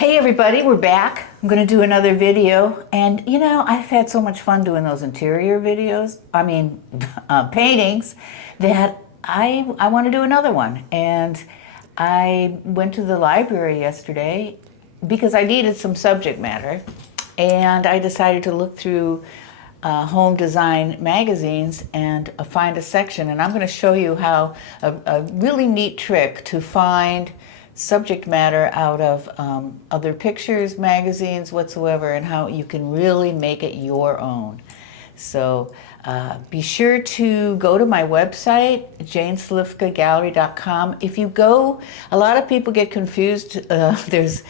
Hey everybody, we're back. I'm going to do another video, and I've had so much fun doing those interior videos, paintings, that I want to do another one. And I went to the library yesterday because I needed some subject matter, and I decided to look through home design magazines and find a section, and I'm going to show you how a really neat trick to find subject matter out of other pictures, magazines, whatsoever, and how you can really make it your own. So be sure to go to my website, janeslifkagallery.com. If you go, a lot of people get confused. There's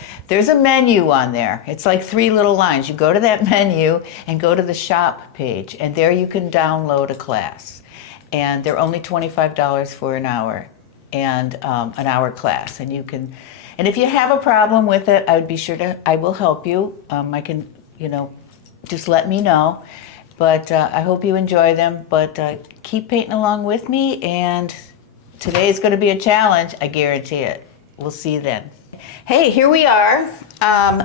a menu on there. It's like 3 little lines. You go to that menu and go to the shop page, and there you can download a class. And they're only $25 for an hour. And an hour class, and you can, and if you have a problem with it, I would be sure to, I will help you. I can, just let me know. But I hope you enjoy them. But keep painting along with me, and today is going to be a challenge. I guarantee it. We'll see you then. Hey, here we are.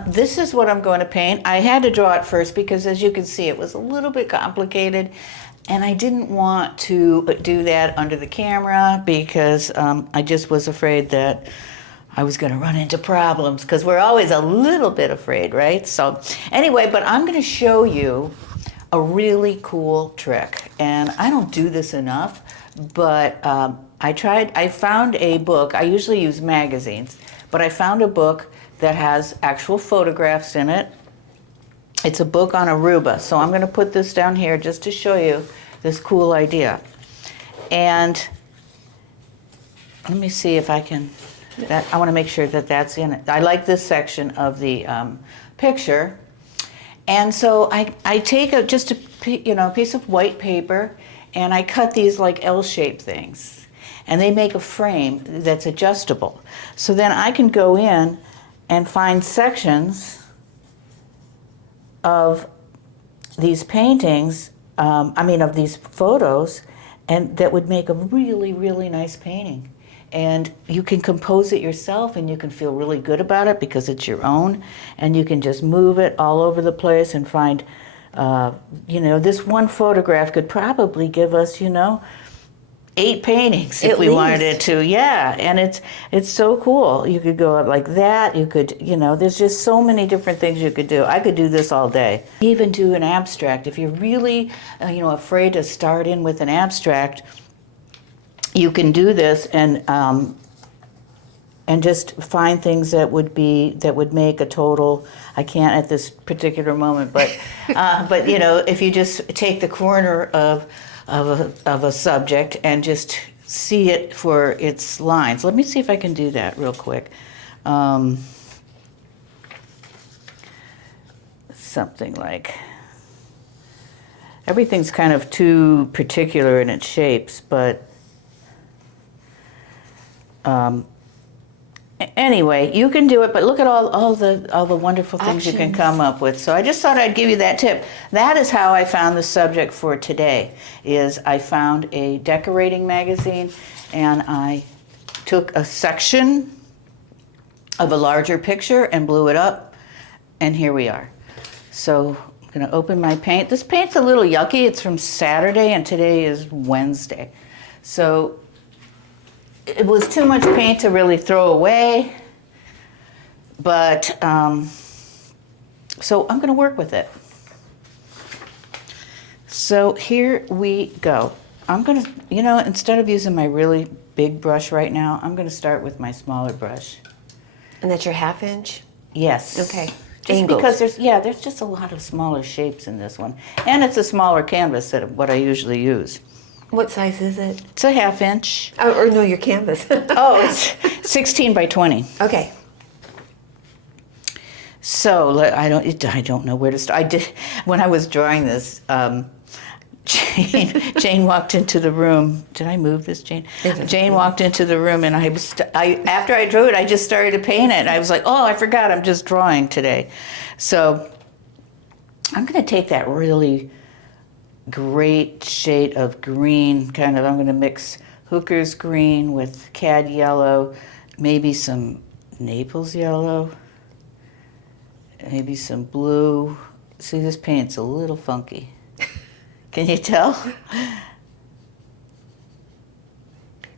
This is what I'm going to paint. I had to draw it first because, as you can see, it was a little bit complicated. And I didn't want to do that under the camera because I just was afraid that I was going to run into problems, because we're always a little bit afraid, right? So anyway, but I'm going to show you a really cool trick. And I don't do this enough, but I found a book. I usually use magazines, but I found a book that has actual photographs in it. It's a book on Aruba, so I'm going to put this down here just to show you this cool idea. And let me see if I can, I want to make sure that that's in it. I like this section of the picture. And so I take just a piece of white paper, and I cut these like L-shaped things. And they make a frame that's adjustable. So then I can go in and find sections of these paintings, of these photos, and that would make a really, really nice painting. And you can compose it yourself, and you can feel really good about it because it's your own, and you can just move it all over the place and find, this one photograph could probably give us, 8 paintings if we wanted it to. Yeah, and it's so cool. You could go like that. You could, there's just so many different things you could do. I could do this all day. Even do an abstract. If you're really, afraid to start in with an abstract, you can do this and just find things that would make a total. I can't at this particular moment, but if you just take the corner of a subject and just see it for its lines. Let me see if I can do that real quick. Something like, everything's kind of too particular in its shapes, but anyway, you can do it, but look at all the wonderful things you can come up with. So I just thought I'd give you that tip. That is how I found the subject for today. Is I found a decorating magazine, and I took a section of a larger picture and blew it up, and here we are. So I'm going to open my paint. This paint's a little yucky. It's from Saturday, and today is Wednesday. So it was too much paint to really throw away, but so I'm going to work with it. So here we go. I'm going to, instead of using my really big brush right now, I'm going to start with my smaller brush. And that's your 1/2 inch? Yes. Okay. Just because there's just a lot of smaller shapes in this one, and it's a smaller canvas than what I usually use. What size is it? It's a 1/2 inch. Oh, or no, your canvas. Oh, it's 16 by 20. Okay. So I don't know where to start. When I was drawing this. Jane walked into the room. Did I move this, Jane? Jane walked into the room, and after I drew it, I just started to paint it. I was like, oh, I forgot, I'm just drawing today. So I'm going to take that really great shade of green, I'm going to mix Hooker's green with cad yellow, maybe some Naples yellow, maybe some blue. See, this paint's a little funky. Can you tell?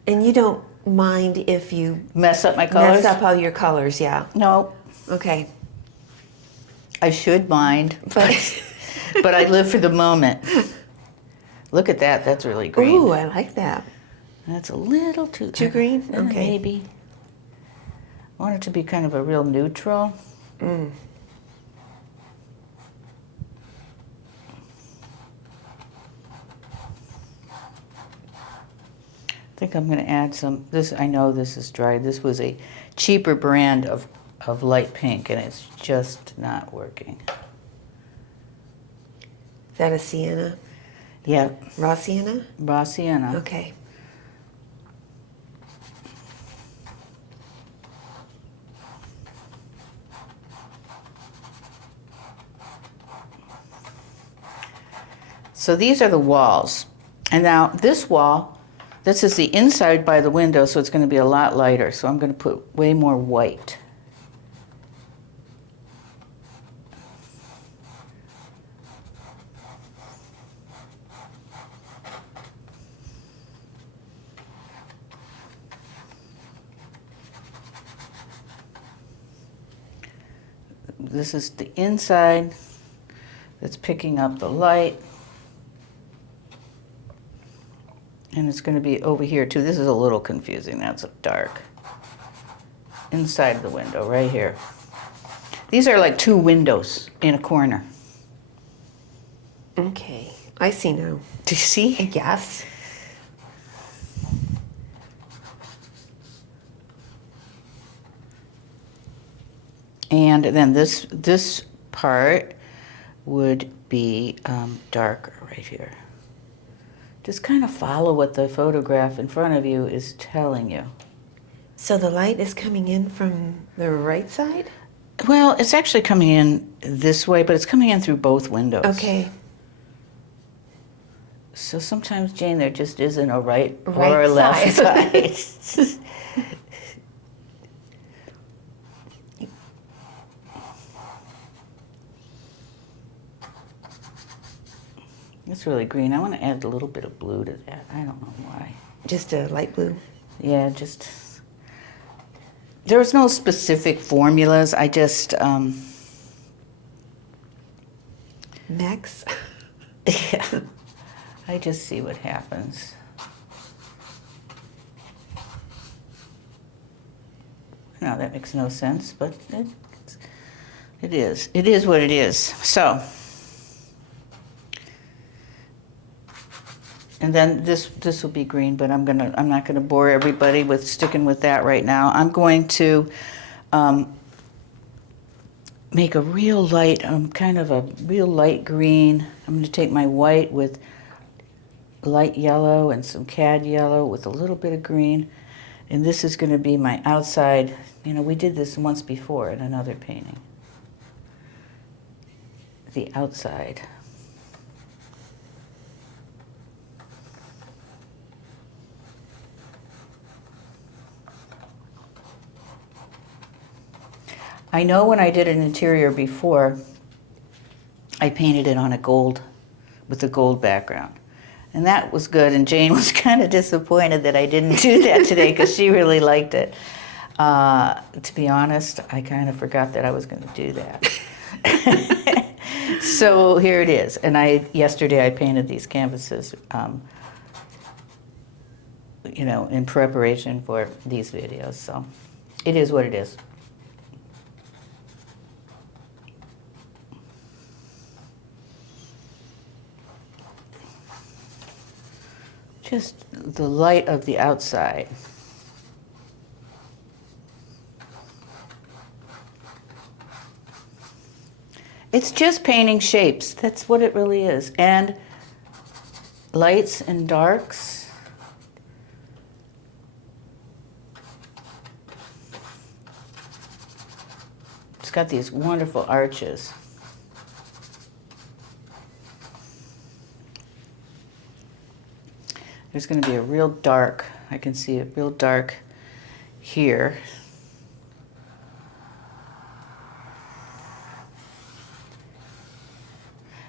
And you don't mind if you Mess up my colors? mess up all your colors, yeah. No, Okay. I should mind, But but I live for the moment. Look at that, that's really green. ooh, I like that. That's a little too green? Okay. Maybe. I want it to be kind of a real neutral. Mm. I think I'm going to add some. This, I know this is dry. This was a cheaper brand of light pink, and it's just not working. Is that a sienna? Yeah, Raw sienna? raw sienna. Okay. So these are the walls. And now this wall, this is the inside by the window, so it's going to be a lot lighter. So I'm going to put way more white. This is the inside that's picking up the light. And it's going to be over here too. This is a little confusing. That's dark. Inside the window, right here. These are like two windows in a corner. Okay. I see now. Do you see? Yes. And then this part would be darker right here. Just kind of follow what the photograph in front of you is telling you. So the light is coming in from the right side? Well, it's actually coming in this way, but it's coming in through both windows. Okay. So sometimes, Jane, there just isn't a right or Right a left side. side. It's really green. I want to add a little bit of blue to that. I don't know why. Just a light blue? Yeah, just... There's no specific formulas. I just... Max? Yeah. I just see what happens. No, that makes no sense, but it is. It is what it is. So... And then this will be green, but I'm not gonna bore everybody with sticking with that right now. I'm going to make a real light, kind of a real light green. I'm gonna take my white with light yellow and some cad yellow with a little bit of green, and this is gonna be my outside. You know, we did this once before in another painting. The outside. I know when I did an interior before, I painted it on a gold, with a gold background. And that was good, and Jane was kind of disappointed that I didn't do that today because she really liked it. To be honest, I kind of forgot that I was going to do that. So here it is. And yesterday I painted these canvases, you know, in preparation for these videos. So it is what it is. Just the light of the outside. It's just painting shapes. That's what it really is. And lights and darks. It's got these wonderful arches. There's going to be a real dark, I can see a real dark here.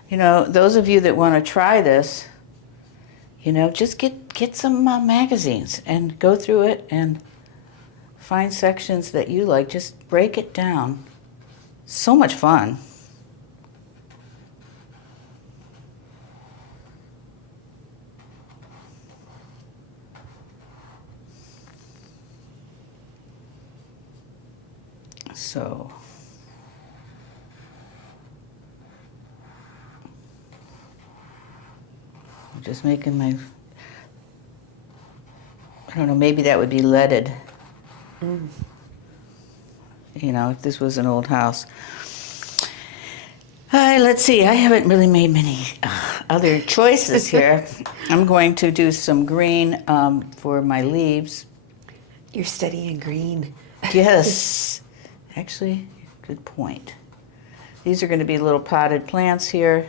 You know, those of you that want to try this, you know, just get some magazines and go through it and find sections that you like. Just break it down. So much fun. So I'm just making my, I don't know, maybe that would be leaded. You know, if this was an old house. Let's see, I haven't really made many other choices here. I'm going to do some green for my leaves. You're studying green. Yes, actually, good point. These are going to be little potted plants here.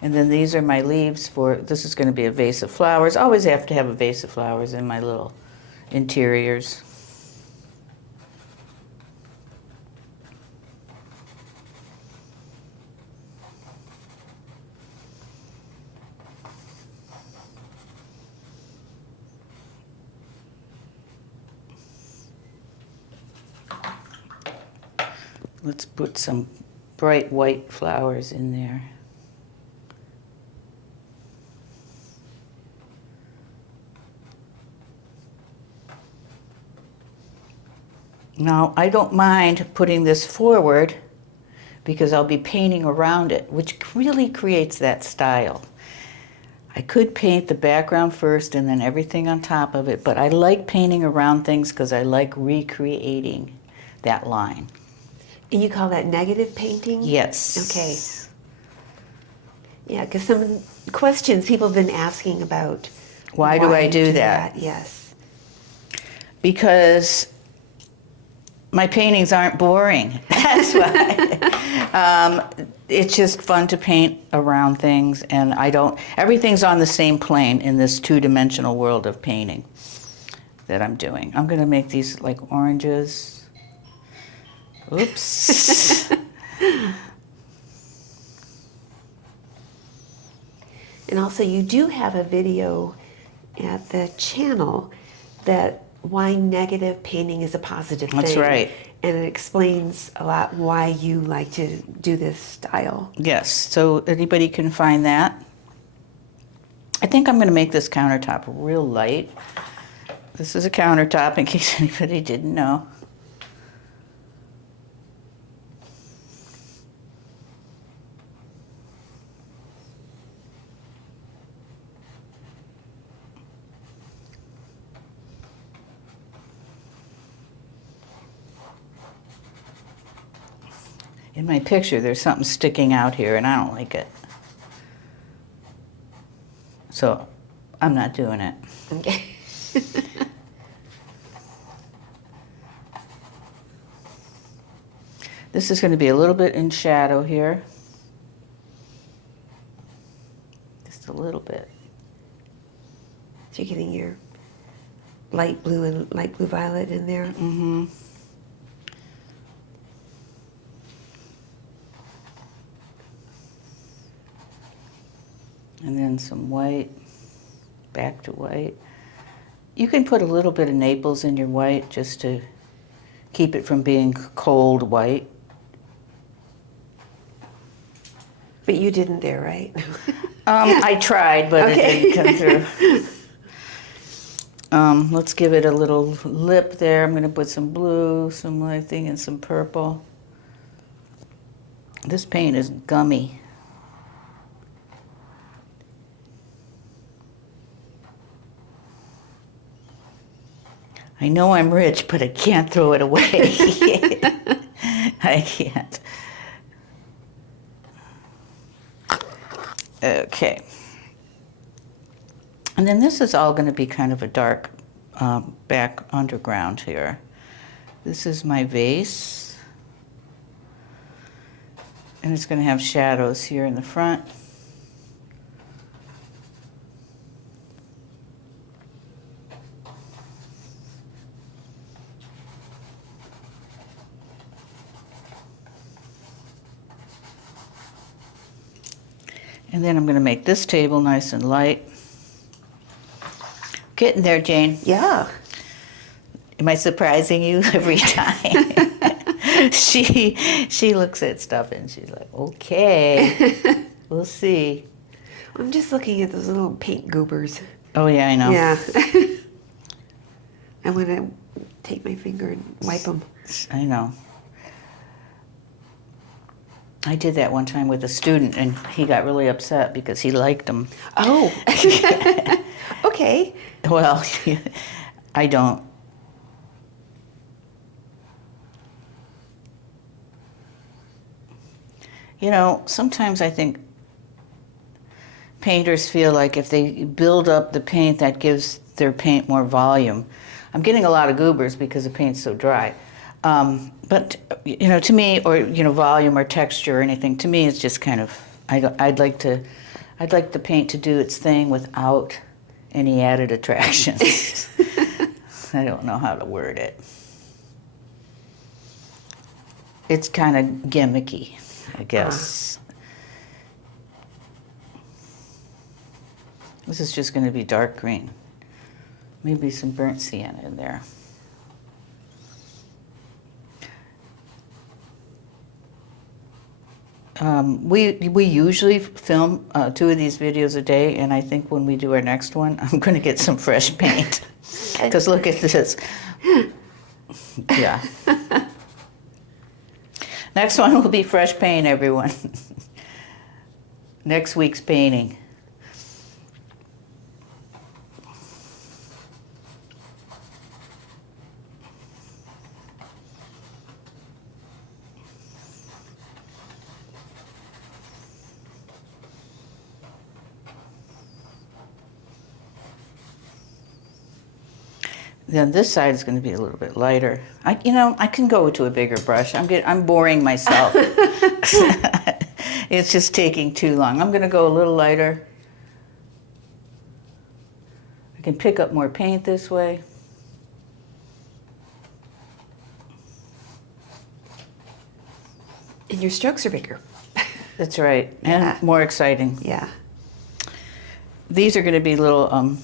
And then these are my leaves for, this is going to be a vase of flowers. I always have to have a vase of flowers in my little interiors. Let's put some bright white flowers in there. Now, I don't mind putting this forward because I'll be painting around it, which really creates that style. I could paint the background first and then everything on top of it, but I like painting around things because I like recreating that line. And you call that negative painting? Yes. Okay. Yeah, because some questions people have been asking about. Why do I you do that? Yes. Because my paintings aren't boring. That's why. It's just fun to paint around things, and everything's on the same plane in this two-dimensional world of painting that I'm doing. I'm going to make these like oranges. Oops. And also, you do have a video at the channel that why negative painting is a positive thing. That's right. And it explains a lot why you like to do this style. Yes, so anybody can find that. I think I'm going to make this countertop real light. This is a countertop in case anybody didn't know. In my picture, there's something sticking out here, and I don't like it. So I'm not doing it. Okay. This is going to be a little bit in shadow here. Just a little bit. So you're getting your light blue and light blue violet in there. Mm-hmm. And then some white, back to white. You can put a little bit of Naples in your white just to keep it from being cold white. But you didn't there, right? I tried, but Okay. it didn't come through. Let's give it a little lip there. I'm going to put some blue, some I think, and some purple. This paint is gummy. I know I'm rich, but I can't throw it away. I can't. Okay. And then this is all going to be kind of a dark back underground here. This is my vase. And it's going to have shadows here in the front. And then I'm going to make this table nice and light. Getting there, Jane. Yeah. Am I surprising you every time? She looks at stuff and she's like, okay, we'll see. I'm just looking at those little paint goobers. Oh yeah, I know. Yeah. I want to take my finger and wipe them. I know. I did that one time with a student and he got really upset because he liked them. Oh. Okay. Well, I don't. You know, sometimes I think painters feel like if they build up the paint, that gives their paint more volume. I'm getting a lot of goobers because the paint's so dry. But, you know, to me, or, you know, volume or texture or anything, to me it's just kind of, I'd like the paint to do its thing without any added attractions. I don't know how to word it. It's kind of gimmicky, I guess. This is just going to be dark green. Maybe some burnt sienna in there. We usually film 2 of these videos a day, and I think when we do our next one, I'm going to get some fresh paint. Because look at this. Yeah. Next one will be fresh paint, everyone. Next week's painting. Then this side is going to be a little bit lighter. I can go to a bigger brush. I'm boring myself. It's just taking too long. I'm going to go a little lighter. I can pick up more paint this way. And your strokes are bigger. That's right, and more exciting. Yeah. These are going to be little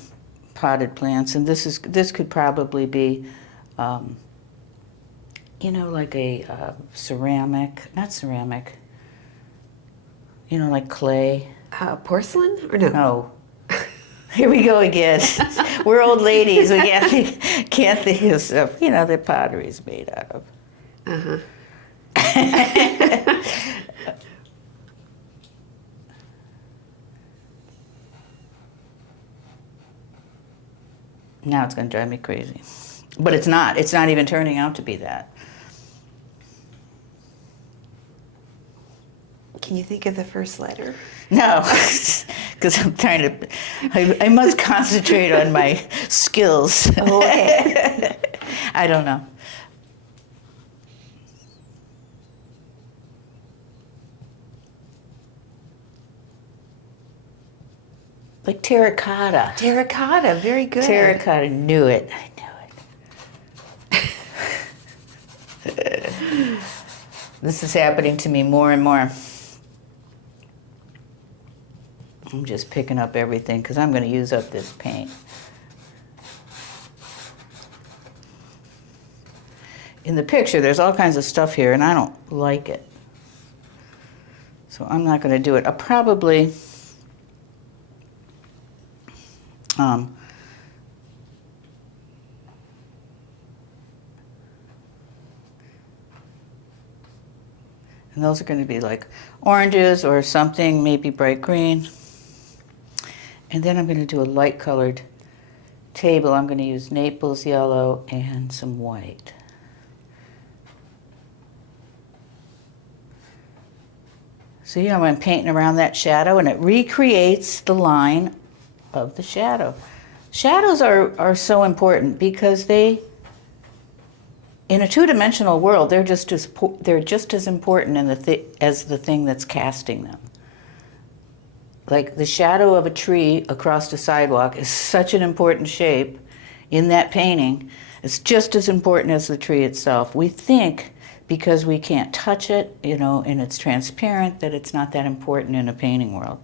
potted plants, and this could probably be, you know, like a not ceramic, you know, like clay. Porcelain or no? No. Here we go again. We're old ladies. We can't think of stuff, you know, that pottery's made out of. Uh-huh. Now it's going to drive me crazy. But it's not. It's not even turning out to be that. Can you think of the first letter? No, because I'm trying to, I must concentrate on my skills. Oh, okay. I don't know. Like terracotta. Terracotta, very good. Terracotta, knew it. I knew it. This is happening to me more and more. I'm just picking up everything because I'm going to use up this paint. In the picture, there's all kinds of stuff here, and I don't like it. So I'm not going to do it. I'll probably... and those are going to be like oranges or something, maybe bright green. And then I'm going to do a light colored table. I'm going to use Naples yellow and some white. So, you know, I'm painting around that shadow and it recreates the line of the shadow. Shadows are so important because they, in a two-dimensional world, they're just as important as the thing that's casting them. Like the shadow of a tree across the sidewalk is such an important shape in that painting. It's just as important as the tree itself. We think because we can't touch it, you know, and it's transparent, that it's not that important in a painting world.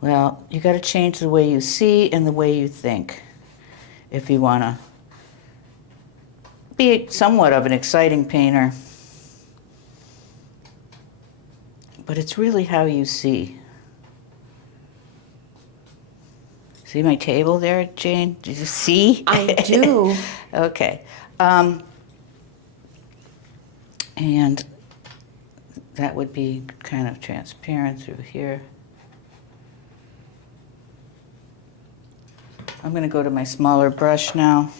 Well, you got to change the way you see and the way you think if you want to be somewhat of an exciting painter. But it's really how you see. See my table there, Jane? Did you see? I do. Okay. And that would be kind of transparent through here. I'm going to go to my smaller brush now.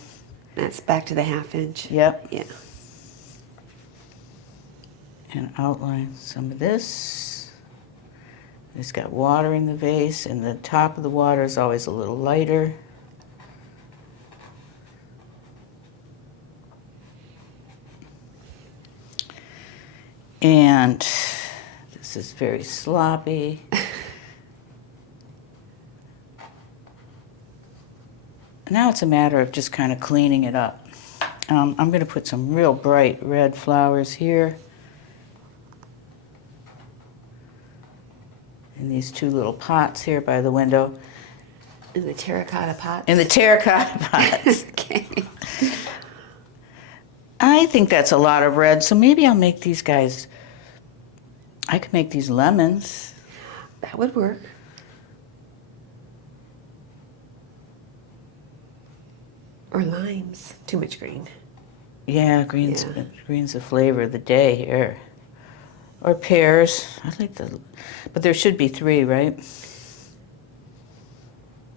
That's back to the 1/2 inch. Yep. Yeah. And outline some of this. It's got water in the vase, and the top of the water is always a little lighter. And this is very sloppy. Now it's a matter of just kind of cleaning it up. I'm going to put some real bright red flowers here. In these 2 little pots here by the window. In the terracotta pots? In the terracotta pots. Okay. I think that's a lot of red, so maybe I'll make these guys, I could make these lemons. That would work. Or limes. Too much green. Yeah, green's the flavor of the day here. Or pears. I like the, but there should be 3, right?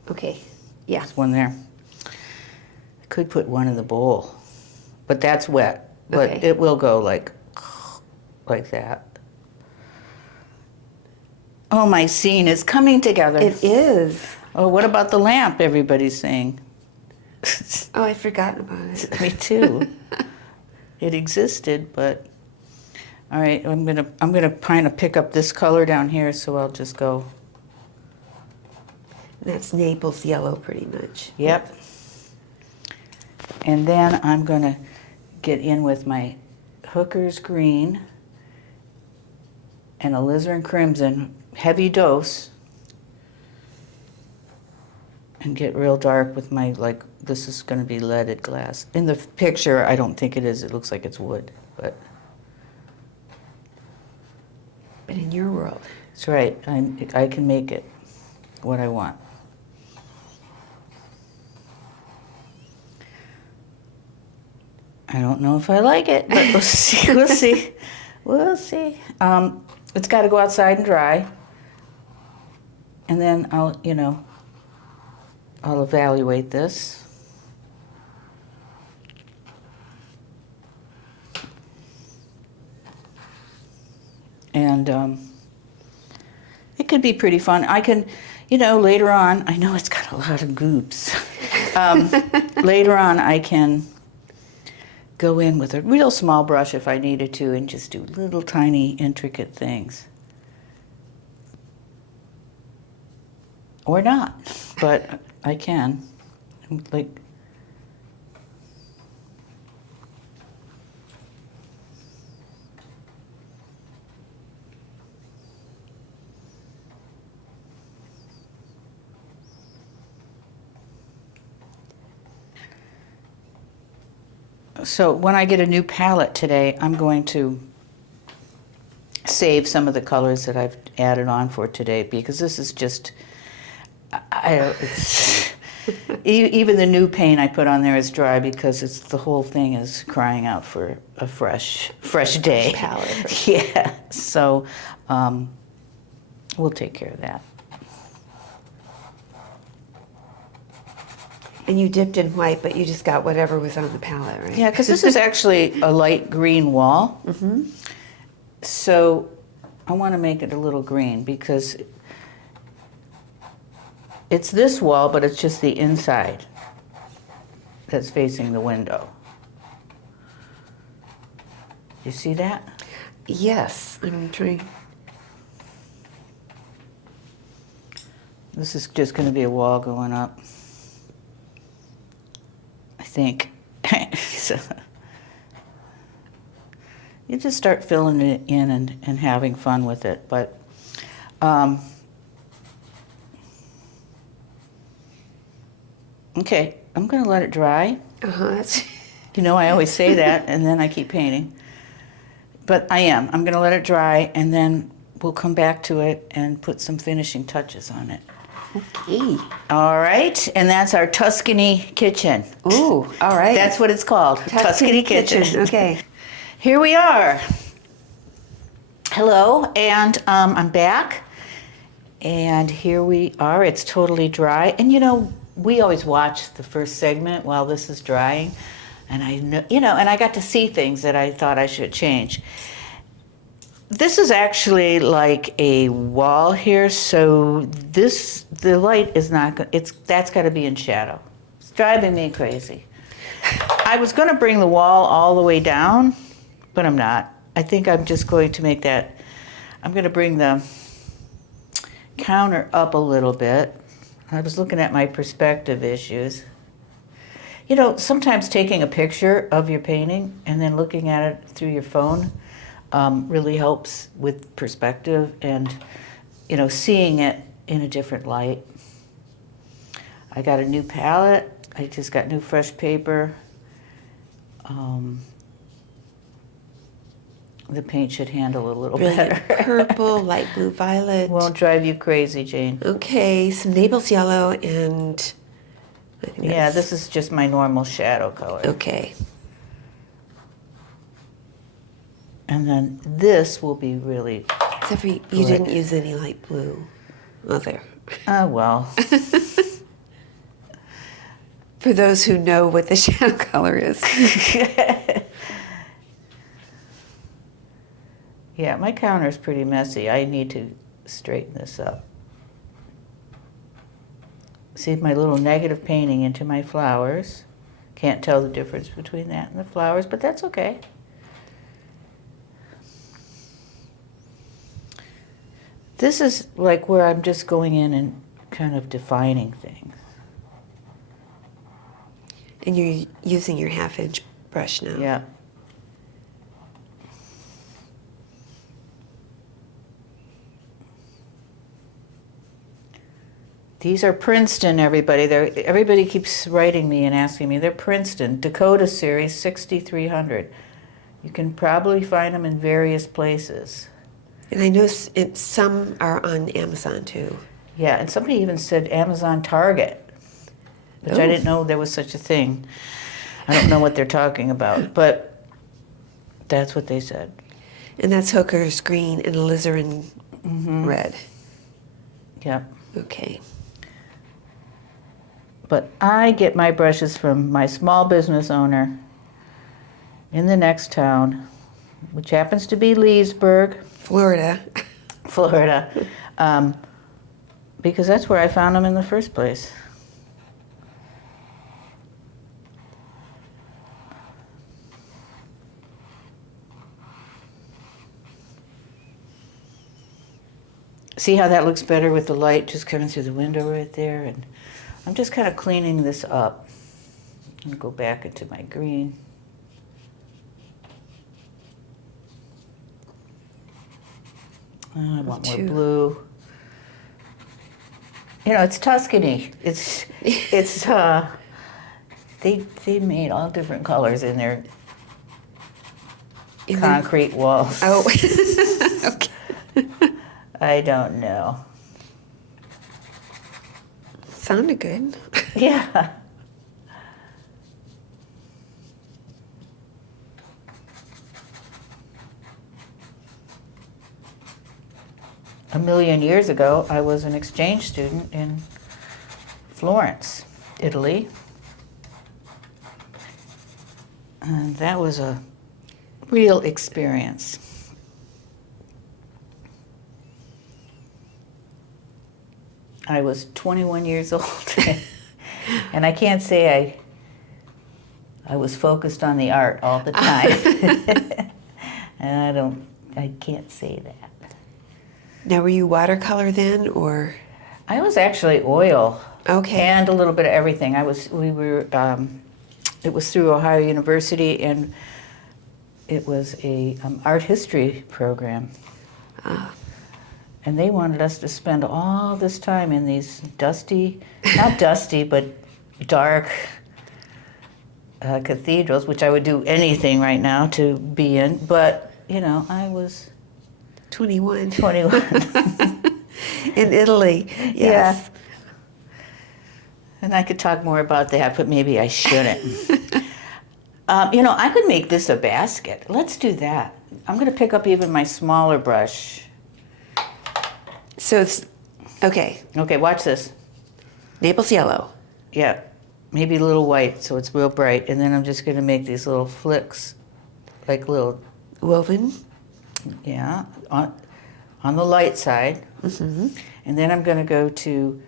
Okay. Yeah. There's one there. I could put one in the bowl, but that's wet. But Okay. it will go like that. Oh, my scene is coming together. It is. Oh, what about the lamp? Everybody's saying. Oh, I'd forgotten about it. Me too. It existed, but all right. I'm gonna kind of pick up this color down here, so I'll just go. That's Naples yellow, pretty much. Yep. And then I'm gonna get in with my Hooker's green and alizarin crimson, heavy dose, and get real dark with my, like, this is going to be leaded glass. In the picture, I don't think it is. It looks like it's wood, but in your world. that's right. I can make it what I want. I don't know if I like it, but we'll see. We'll see. We'll see. It's got to go outside and dry, and then I'll evaluate this. And it could be pretty fun. I can, later on, I know it's got a lot of goops. Later on, I can go in with a real small brush if I needed to and just do little tiny intricate things. Or not, but I can. Like, so when I get a new palette today, I'm going to save some of the colors that I've added on for today, because this is just, even the new paint I put on there is dry because the whole thing is crying out for a fresh day. Palette. Yeah, so we'll take care of that. And you dipped in white, but you just got whatever was on the palette, right? Yeah, because this is actually a light green wall. Mm-hmm. So I want to make it a little green because it's this wall, but it's just the inside that's facing the window. You see that? Yes, I'm trying. This is just going to be a wall going up, I think. So you just start filling it in and having fun with it. But Okay, I'm gonna let it dry. That's You know, I always say that, and then I keep painting. But I'm gonna let it dry, and then we'll come back to it and put some finishing touches on it. okay. All right, and that's our Tuscany Kitchen. Ooh, all right. That's what it's called, Tuscany Kitchen. Okay. Here we are. Hello, and I'm back. And here we are. It's totally dry. And you know, we always watch the first segment while this is drying. And I know, and I got to see things that I thought I should change. This is actually like a wall here, so the light is not good. That's got to be in shadow. It's driving me crazy. I was going to bring the wall all the way down, but I'm not. I think I'm just going to make that, I'm going to bring the counter up a little bit. I was looking at my perspective issues. You know, sometimes taking a picture of your painting and then looking at it through your phone really helps with perspective and, seeing it in a different light. I got a new palette. I just got new fresh paper. The paint should handle it a little Brilliant better. purple, light blue, violet. Won't drive you crazy, Jane. Okay, some Naples yellow and I think Yeah, this is just my normal shadow color. Okay. And then this will be really, Except for you didn't use any light blue. Oh, there. well. For those who know what the shadow color is. Yeah, my counter is pretty messy. I need to straighten this up. See my little negative painting into my flowers. Can't tell the difference between that and the flowers, but that's okay. This is like where I'm just going in and kind of defining things. And you're using your 1/2-inch brush now. Yeah. These are Princeton, everybody. Everybody keeps writing me and asking me. They're Princeton, Dakota Series 6300. You can probably find them in various places. And I know some are on Amazon too. Yeah, and somebody even said Amazon Target, which I Oh. didn't know there was such a thing. I don't know what they're talking about, but that's what they said. And that's Hooker's green and alizarin red. Yeah. Okay. But I get my brushes from my small business owner in the next town, which happens to be Leesburg, Florida. Florida, because that's where I found them in the first place. See how that looks better with the light just coming through the window right there? And I'm just kind of cleaning this up. I'm going to go back into my green. I want more blue. You know, it's Tuscany. It's they made all different colors in their concrete walls. Oh, okay. I don't know. Sounded good. Yeah. A million years ago, I was an exchange student in Florence, Italy. And that was a real experience. I was 21 years old, and I can't say I was focused on the art all the time. And I can't say that. Now, were you watercolor then, or? I was actually oil. Okay. And a little bit of everything. It was through Ohio University, and it was a art history program. And they wanted us to spend all this time in these dusty, not dusty, but dark cathedrals, which I would do anything right now to be in, but, you know, I was 21. 21. In Italy, yes. Yeah. And I could talk more about that, but maybe I shouldn't. You know, I could make this a basket. Let's do that. I'm going to pick up even my smaller brush. So it's, okay, Okay, watch this. Naples yellow. Yeah, maybe a little white so it's real bright. And then I'm just going to make these little flicks, like little, Woven. yeah, on the light side. Mm-hmm. And then I'm going to go to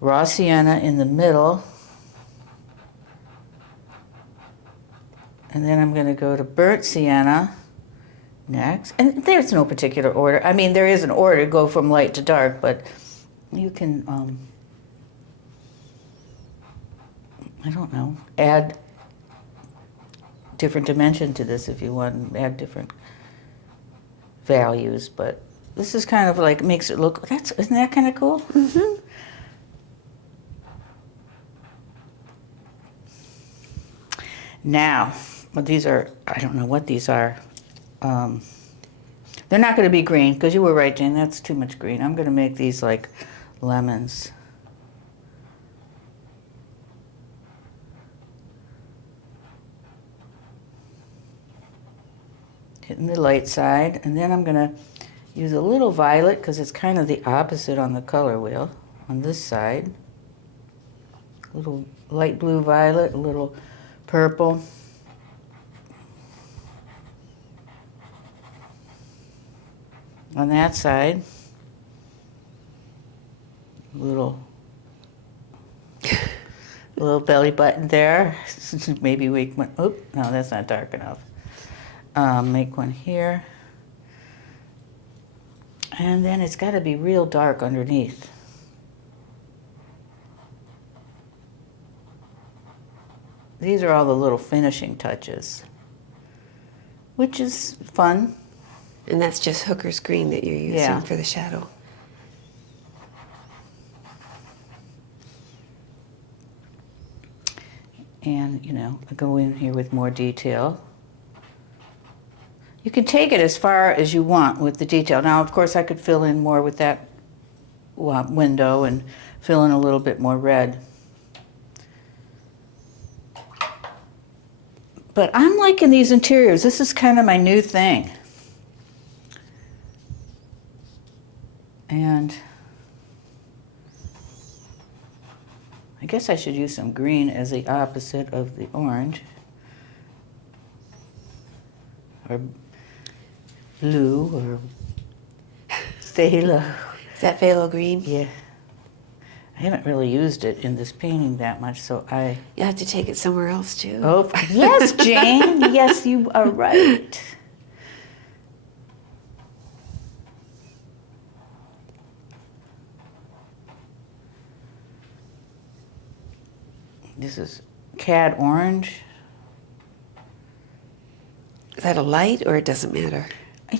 raw sienna in the middle. And then I'm going to go to burnt sienna next. And there's no particular order. I mean, there is an order, go from light to dark, but you can, I don't know, add different dimension to this if you want, add different values. But this is kind of like, makes it look, isn't that kind of cool? Mm-hmm. Now, well, these are, I don't know what these are. They're not going to be green, because you were right, Jane, that's too much green. I'm going to make these like lemons. Hitting the light side, and then I'm going to use a little violet, because it's kind of the opposite on the color wheel, on this side. A little light blue violet, a little purple. On that side, little belly button there. Maybe make one. Oh, no, that's not dark enough. Make one here, and then it's got to be real dark underneath. These are all the little finishing touches, which is fun. And that's just Hooker's green that you're using Yeah. for the shadow. And, you know, I go in here with more detail. You can take it as far as you want with the detail. Now, of course, I could fill in more with that window and fill in a little bit more red. But I'm liking these interiors. This is kind of my new thing. And I guess I should use some green as the opposite of the orange. Or blue, or phthalo. Is that phthalo green? Yeah. I haven't really used it in this painting that much, so I... You have to take it somewhere else too. Oh, yes, Jane. Yes, you are right. This is cad orange. Is that a light or it doesn't matter?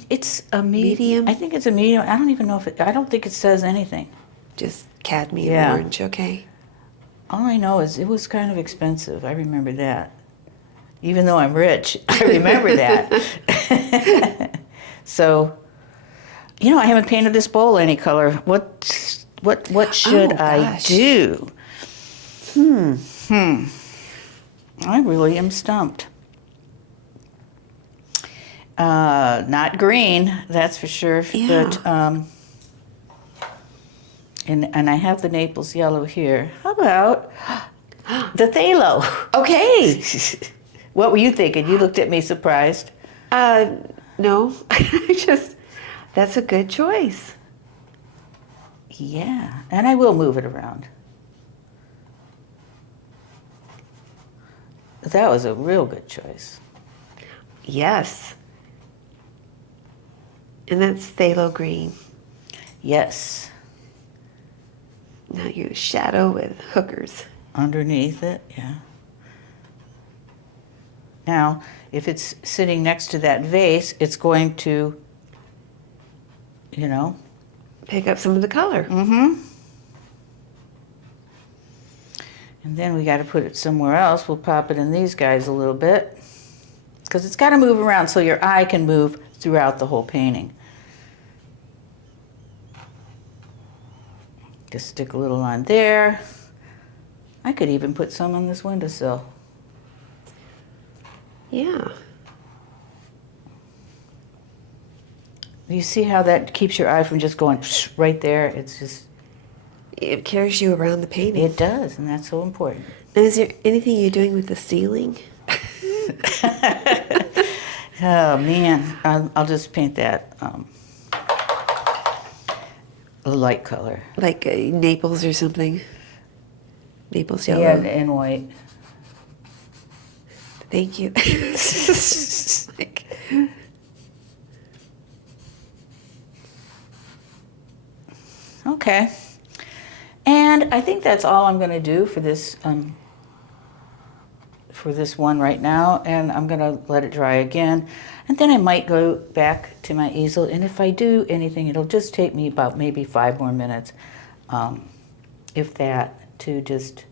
It's a Medium? I think it's a medium. I don't even know if I don't think it says anything. Just cadmium Yeah. orange, okay. All I know is it was kind of expensive. I remember that. Even though I'm rich, I remember that. So, you know, I haven't painted this bowl any color. What should I gosh. do? I really am stumped. Not green, that's for sure. Yeah. But and I have the Naples yellow here. How about the phthalo? Okay. What were you thinking? You looked at me surprised. No. That's a good choice. Yeah, and I will move it around. That was a real good choice. Yes. And that's phthalo green. Yes. Now you shadow with Hookers. Underneath it, yeah. Now, if it's sitting next to that vase, it's going to, you know. Pick up some of the color. Mm-hmm. And then we got to put it somewhere else. We'll pop it in these guys a little bit, because it's got to move around so your eye can move throughout the whole painting. Just stick a little on there. I could even put some on this windowsill. Yeah. You see how that keeps your eye from just going right there? It's just... It carries you around the painting. It does, and that's so important. Now, is there anything you're doing with the ceiling? Oh man, I'll just paint that a light color. Like Naples or something? Naples yellow? Yeah, and white. Thank you. Like... Okay. And I think that's all I'm going to do for this one right now, and I'm going to let it dry again, and then I might go back to my easel, and if I do anything, it'll just take me about maybe 5 more minutes, if that, to just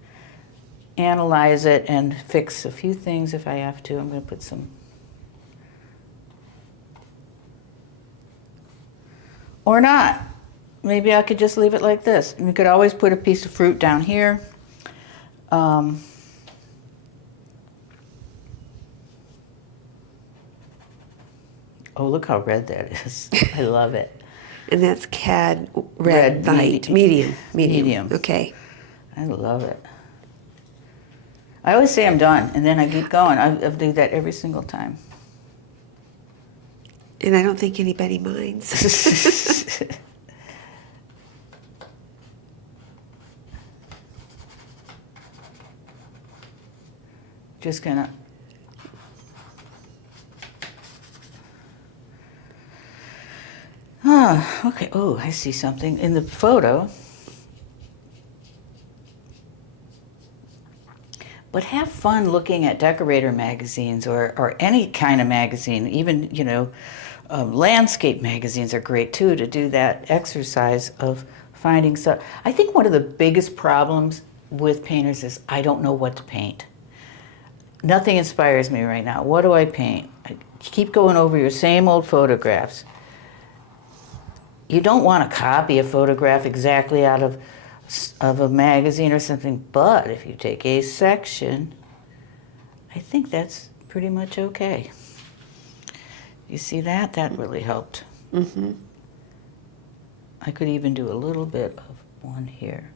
analyze it and fix a few things if I have to. I'm going to put some, or not. Maybe I could just leave it like this. You could always put a piece of fruit down here. Oh, look how red that is. I love it. And that's cad red light. Medium. Okay. I love it. I always say I'm done, and then I keep going. I do that every single time. And I don't think anybody minds. Just gonna... okay. Oh, I see something in the photo. But have fun looking at decorator magazines or any kind of magazine. Even, you know, landscape magazines are great too, to do that exercise of finding stuff. I think one of the biggest problems with painters is I don't know what to paint. Nothing inspires me right now. What do I paint? I keep going over your same old photographs. You don't want to copy a photograph exactly out of a magazine or something, but if you take a section, I think that's pretty much okay. You see that? That really helped. Mm-hmm. I could even do a little bit of one here.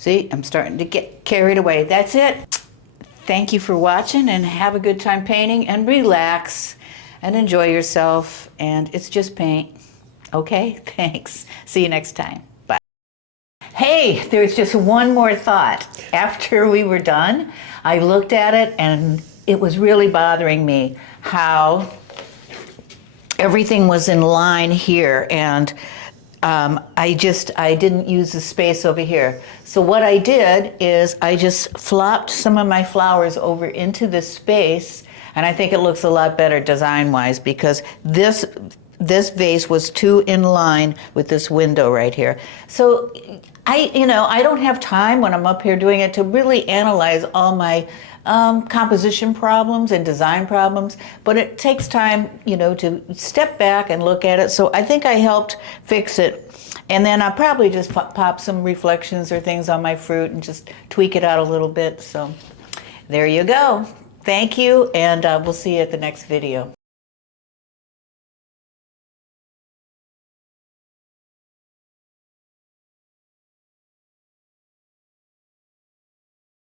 See, I'm starting to get carried away. That's it. Thank you for watching, and have a good time painting, and relax and enjoy yourself. And it's just paint. Okay? Thanks. See you next time. Bye. Hey, there's just one more thought. After we were done, I looked at it, and it was really bothering me how everything was in line here, and I didn't use the space over here. So what I did is I just flopped some of my flowers over into this space, and I think it looks a lot better design-wise, because this vase was too in line with this window right here. So I don't have time when I'm up here doing it to really analyze all my composition problems and design problems, but it takes time, to step back and look at it. So I think I helped fix it. And then I'll probably just pop some reflections or things on my fruit and just tweak it out a little bit. So there you go. Thank you, and we'll see you at the next video.